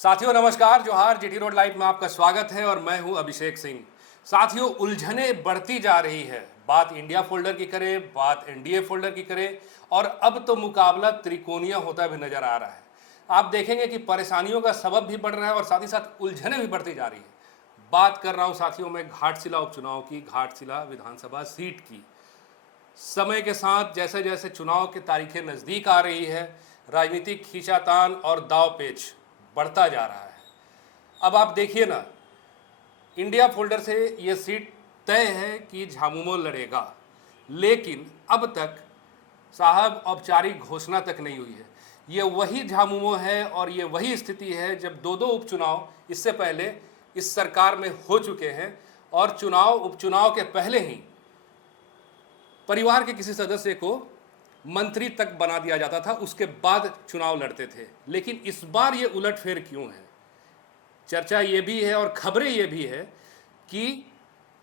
साथियों नमस्कार, जोहार। जीटी रोड लाइव में आपका स्वागत है और मैं हूं अभिषेक सिंह। साथियों, उलझने बढ़ती जा रही है। बात इंडिया फोल्डर की करें, बात एनडीए फोल्डर की करें, और अब तो मुकाबला त्रिकोणीय होता भी नजर आ रहा है। आप देखेंगे कि परेशानियों का सबब भी बढ़ रहा है और साथ ही साथ उलझने भी बढ़ती जा रही है। बात कर रहा हूं साथियों मैं घाटशिला उपचुनाव की, घाटशिला विधानसभा सीट की। समय के साथ जैसे जैसे चुनाव की तारीखें नज़दीक आ रही है, राजनीतिक खींचातान और दांव-पेच बढ़ता जा रहा है। अब आप देखिए ना, इंडिया फोल्डर से ये सीट तय है कि झामुमो लड़ेगा, लेकिन अब तक साहब औपचारिक घोषणा तक नहीं हुई है। ये वही झामुमो है और ये वही स्थिति है जब दो उपचुनाव इससे पहले इस सरकार में हो चुके हैं और उपचुनाव के पहले ही परिवार के किसी सदस्य को मंत्री तक बना दिया जाता था, उसके बाद चुनाव लड़ते थे। लेकिन इस बार ये उलटफेर क्यों है? चर्चा ये भी है और खबरें ये भी है कि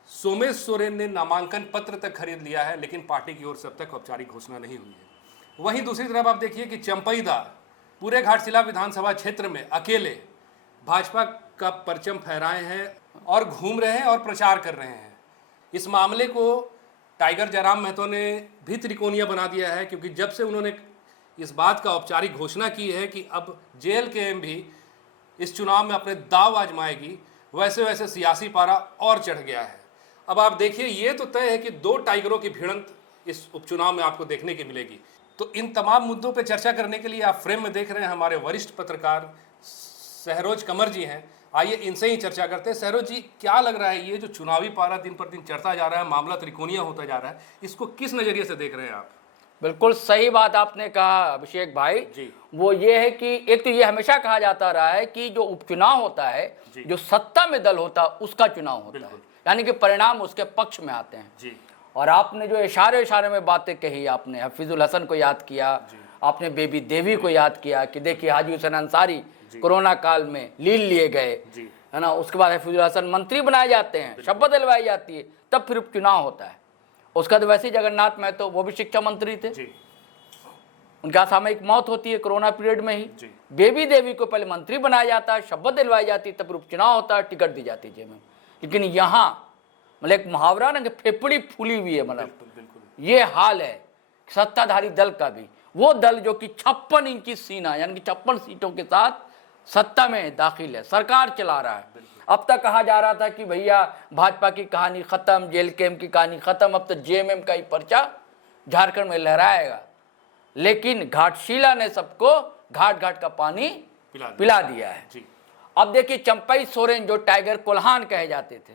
सोमेश सोरेन ने नामांकन पत्र तक खरीद लिया है, लेकिन पार्टी की ओर से अब तक औपचारिक घोषणा नहीं हुई है। वहीं दूसरी तरफ आप देखिए कि चंपईदा पूरे घाटशिला विधानसभा क्षेत्र में अकेले भाजपा का परचम फहराए हैं और घूम रहे हैं और प्रचार कर रहे हैं। इस मामले को टाइगर जयराम महतो ने भी त्रिकोणीय बना दिया है, क्योंकि जब से उन्होंने इस बात का औपचारिक घोषणा की है कि अब जेएलकेएम भी इस चुनाव में अपने दाव आजमाएगी, वैसे वैसे सियासी पारा और चढ़ गया है। अब आप देखिए, ये तो तय है कि दो टाइगरों की भिड़ंत इस उपचुनाव में आपको देखने की मिलेगी। तो इन तमाम मुद्दों पर चर्चा करने के लिए आप फ्रेम में देख रहे हैं हमारे वरिष्ठ पत्रकार सहरोज कंवर जी हैं। आइए इनसे ही चर्चा करते हैं। सहरोज जी, क्या लग रहा है, ये जो चुनावी पारा दिन पर दिन चढ़ता जा रहा है, मामला त्रिकोणीय होता जा रहा है, इसको किस नजरिए से देख रहे हैं आप? बिल्कुल सही बात आपने कहा अभिषेक भाई जी। वो ये है कि एक तो ये हमेशा कहा जाता रहा है कि जो उपचुनाव होता है, जो सत्ता में दल होता है उसका चुनाव होता है, यानी कि परिणाम उसके पक्ष में आते हैं। जी। और आपने जो इशारे में बातें कही, आपने हफीजुल हसन को याद किया, आपने बेबी देवी को याद किया कि देखिए हाजी हुसैन अंसारी कोरोना काल में लील लिए गए, है ना। उसके बाद हफीजुल हसन मंत्री बनाए जाते हैं, शपथ दिलवाई जाती है, तब फिर उपचुनाव होता है। उसका तो वैसे ही जगन्नाथ महतो, वो भी शिक्षा मंत्री थे, उनका असामयिक मौत होती है कोरोना पीरियड में ही। बेबी देवी को पहले मंत्री बनाया जाता है, शपथ दिलवाई जाती है, तब उपचुनाव होता है, टिकट दी जाती है। लेकिन यहाँ मतलब एक मुहावरा ना कि फेफड़ी फूली हुई है, मतलब ये हाल है सत्ताधारी दल का भी। वो दल जो कि 56 इंची सीना यानी कि 56 सीटों के साथ सत्ता में दाखिल है, सरकार चला रहा है। अब तक कहा जा रहा था कि भैया भाजपा की कहानी खत्म, जेएलकेएम की कहानी खत्म, अब तो जेएमएम का ही पर्चा झारखंड में लहराएगा। लेकिन घाटशिला ने सबको घाट घाट का पानी पिला दिया है। अब देखिए चंपई सोरेन जो टाइगर कोल्हान कहे जाते थे,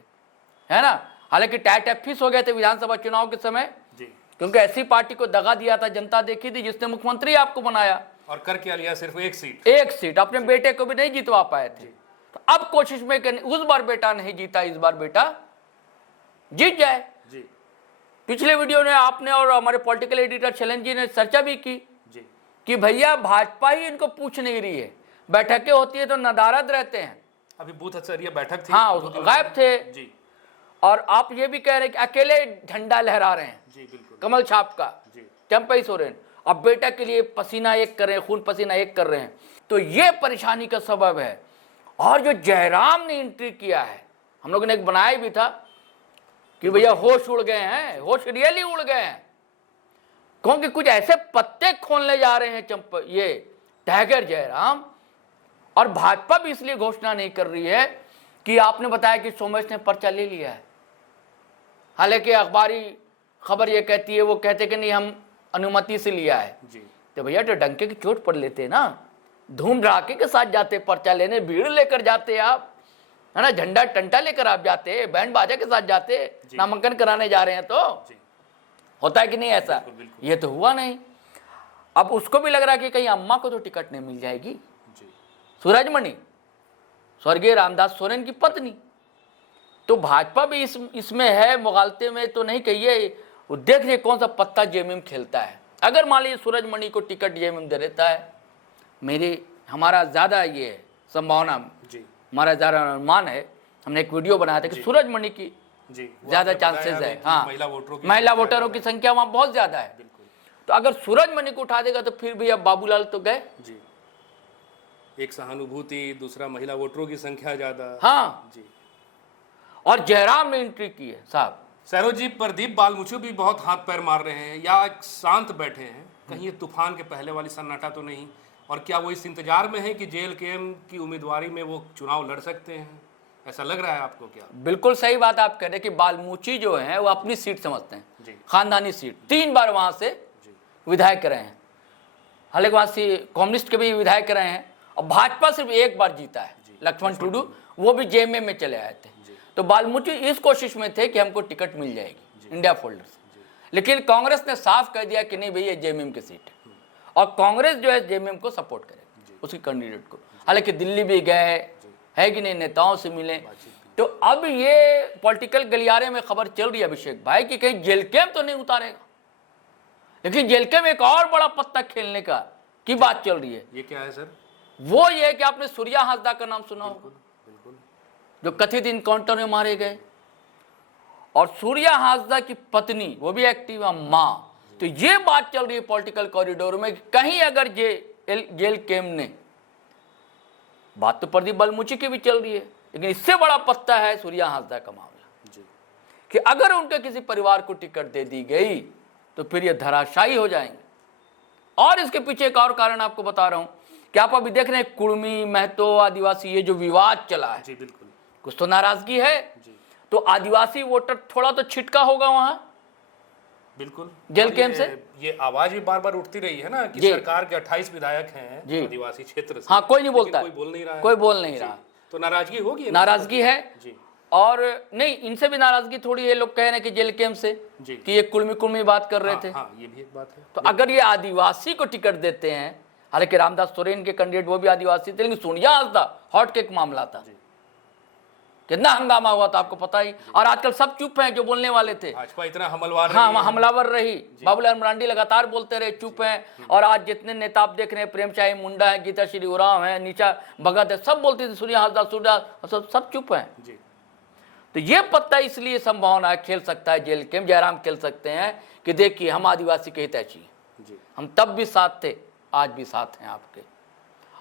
है ना, हालांकि टाइटफिस हो गए थे विधानसभा चुनाव के समय, क्योंकि ऐसी पार्टी को दगा दिया था जनता, देखी थी, जिसने मुख्यमंत्री आपको बनाया और कर क्या लिया, सिर्फ एक सीट अपने बेटे को भी नहीं जितवा पाए थे। तो अब कोशिश में करनी, उस बार बेटा नहीं जीता, इस बार बेटा जीत जाए। पिछले वीडियो में आपने और हमारे पॉलिटिकल एडिटर शैलेंद्र जी ने चर्चा भी की कि भैया भाजपा ही इनको पूछ नहीं रही है, बैठकें होती है तो नदारद रहते हैं। अभी बूथ स्तरीय बैठक थी, हाँ, गायब थे। और आप ये भी कह रहे हैं कि अकेले झंडा लहरा रहे हैं, कमल छाप का, चंपई सोरेन। अब बेटा के लिए पसीना एक कर रहे हैं, खून पसीना एक कर रहे हैं, तो ये परेशानी का सबब है। और जो जयराम ने एंट्री किया है, हम लोगों ने एक बनाया भी था कि भैया होश उड़ गए हैं, होश रियली उड़ गए हैं, क्योंकि कुछ ऐसे पत्ते खोलने जा रहे हैं ये टाइगर जयराम। और भाजपा भी इसलिए घोषणा नहीं कर रही है कि आपने बताया कि सोमेश ने पर्चा ले लिया है, हालांकि अखबारी खबर ये कहती है, वो कहते कि नहीं हम अनुमति से लिया है। तो भैया तो डंके की चोट पड़ लेते ना, धूम धड़ाके के साथ जाते पर्चा लेने, भीड़ लेकर जाते आप, है ना, झंडा टंटा लेकर आप जाते, बैंड बाजा के साथ जाते, नामांकन कराने जा रहे हैं तो होता है कि नहीं ऐसा? ये तो हुआ नहीं। अब उसको भी लग रहा है कि कहीं अम्मा को तो टिकट नहीं मिल जाएगी। सूरजमणि स्वर्गीय रामदास सोरेन की पत्नी, तो भाजपा भी इसमें है, मुगालते में तो नहीं कहिए। देख रहे कौन सा पत्ता जेएमएम खेलता है। अगर मान लीजिए सूरजमणि को टिकट जेएमएम दे देता है, हमारा ज़्यादा ये संभावना, हमारा ज़्यादा अनुमान है, हमने एक वीडियो बनाया था कि सूरजमणि की ज़्यादा चांसेस है। हाँ, महिला वोटरों की संख्या वहाँ बहुत ज़्यादा है। तो अगर सूरजमणि को उठा देगा तो फिर भी अब बाबूलाल तो गए, एक सहानुभूति, दूसरा महिला वोटरों की संख्या ज्यादा। हाँ जी। और जयराम ने एंट्री की है साहब। सैरोज जी, प्रदीप बालमुचु भी बहुत हाथ पैर मार रहे हैं या शांत बैठे हैं, कहीं ये तूफान के पहले वाली सन्नाटा तो नहीं? और क्या वो इस इंतजार में है कि JLKM की उम्मीदवारी में वो चुनाव लड़ सकते हैं? ऐसा लग रहा है आपको क्या? बिल्कुल सही बात आप कह रहे हैं कि बालमूची जो है वो अपनी सीट समझते हैं, जी। खानदानी सीट। 3 बार वहां से विधायक रहे हैं, हालांकि वहां से कम्युनिस्ट के भी विधायक रहे हैं, और भाजपा सिर्फ 1 बार जीता है, लक्ष्मण टुडू, वो भी JMM में चले आए थे। तो बालमूची इस कोशिश में थे कि हमको टिकट मिल जाएगी इंडिया फोल्डर से, लेकिन कांग्रेस ने साफ कह दिया कि नहीं भैया JMM की सीट है, और कांग्रेस जो है JMM को सपोर्ट करेगी, उसकी कैंडिडेट को। हालांकि दिल्ली भी गए है कि नहीं, नेताओं से मिले। तो अब ये पॉलिटिकल गलियारे में खबर चल रही है अभिषेक भाई कि कहीं JLKM तो नहीं उतारेगा, लेकिन JLKM एक और बड़ा पत्ता खेलने का की बात चल रही है। ये क्या है सर? वो ये है कि आपने सूर्या हासदा का नाम सुना होगा, बिल्कुल। जो कथित इनकाउंटर में मारे गए, और सूर्या हासदा की पत्नी वो भी एक्टिव माँ। तो ये बात चल रही है पॉलिटिकल कॉरिडोर में कि कहीं अगर JLKM ने, बात तो प्रदीप बालमुची की भी चल रही है, लेकिन इससे बड़ा पत्ता है सूर्या हासदा का मामला जी। कि अगर उनके किसी परिवार को टिकट दे दी गई तो फिर ये धराशायी हो जाएंगे। और इसके पीछे एक और कारण आपको बता रहा हूं कि आप अभी देख रहे हैं कुर्मी, महतो, आदिवासी, ये जो विवाद चला है, जी बिल्कुल, कुछ तो नाराजगी है। जी तो आदिवासी वोटर थोड़ा तो छिटका होगा वहां बिल्कुल। JLKM से ये आवाज भी बार बार उठती रही है ना कि जी। सरकार के 28 विधायक हैं जी। आदिवासी क्षेत्र से। हाँ, कोई नहीं लेकिन बोलता है, कोई बोल नहीं रहा है, कोई बोल नहीं रहा, तो नाराजगी होगी ना? नाराजगी है। जी और नहीं, इनसे भी नाराजगी थोड़ी है, लोग कह रहे हैं कि JLKM से जी। कि ये कुर्मी बात कर रहे थे। हाँ, ये भी एक बात है। तो अगर ये आदिवासी को टिकट देते हैं, हालांकि रामदास सोरेन के कैंडिडेट वो भी आदिवासी थे, लेकिन सोनिया हासदा हॉट केक मामला था, कितना हंगामा हुआ था आपको पता ही। और आजकल सब चुप हैं जो बोलने वाले थे, भाजपा इतना हमलवार हाँ रही है। हमलावर रही। बाबूलाल मरांडी लगातार बोलते रहे, चुप हैं। और आज जितने नेता आप देख रहे हैं, प्रेमचाई मुंडा है, गीता श्री उरांव है, नीचा भगत है, सब बोलते थे सूर्या हासदा, सब चुप हैं। जी। तो ये पत्ता इसलिए संभावना है खेल सकता है JLKM, जयराम खेल सकते हैं कि देखिए हम आदिवासी के हितैषी हैं, जी। हम तब भी साथ थे, आज भी साथ हैं आपके।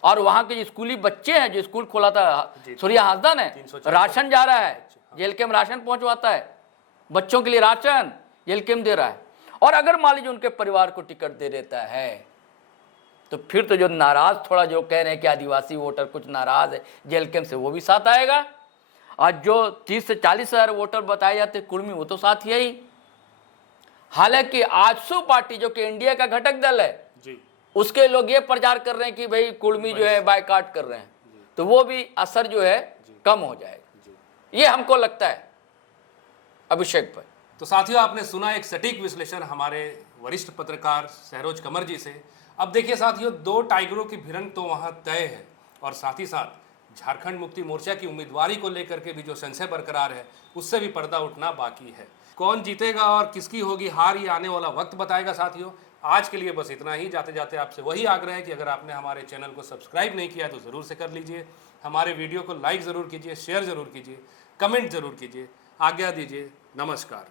और वहां के जो स्कूली बच्चे हैं, जो स्कूल खोला था सूर्या हासदा ने, राशन जा रहा है, JLKM राशन पहुंचवाता है, बच्चों के लिए राशन JLKM दे रहा है। और अगर मान लीजिए उनके परिवार को टिकट दे देता है, तो फिर तो जो नाराज, थोड़ा जो कह रहे हैं कि आदिवासी वोटर कुछ नाराज है JLKM से, वो भी साथ आएगा। आज जो 30 से 40 हजार वोटर बताए जाते कुर्मी, वो तो साथ ही है ही। हालांकि आजसू पार्टी जो कि इंडिया का घटक दल है जी। उसके लोग ये प्रचार कर रहे हैं कि भाई कुर्मी जो है बायकाट कर रहे हैं, तो वो भी असर जो है कम हो जाएगा, ये हमको लगता है अभिषेक भाई। तो साथियों, आपने सुना एक सटीक विश्लेषण हमारे वरिष्ठ पत्रकार सैरोज कमर जी से। अब देखिए साथियों, 2 टाइगरों की भिड़ंत तो वहां तय है, और साथ ही साथ झारखंड मुक्ति मोर्चा की उम्मीदवारी को लेकर के भी जो संशय बरकरार है, उससे भी पर्दा उठना बाकी है। कौन जीतेगा और किसकी होगी हार, ये आने वाला वक्त बताएगा। साथियों, आज के लिए बस इतना ही। जाते जाते आपसे वही आग्रह है कि अगर आपने हमारे चैनल को सब्सक्राइब नहीं किया तो ज़रूर से कर लीजिए, हमारे वीडियो को लाइक ज़रूर कीजिए, शेयर ज़रूर कीजिए, कमेंट ज़रूर कीजिए। आज्ञा दीजिए, नमस्कार।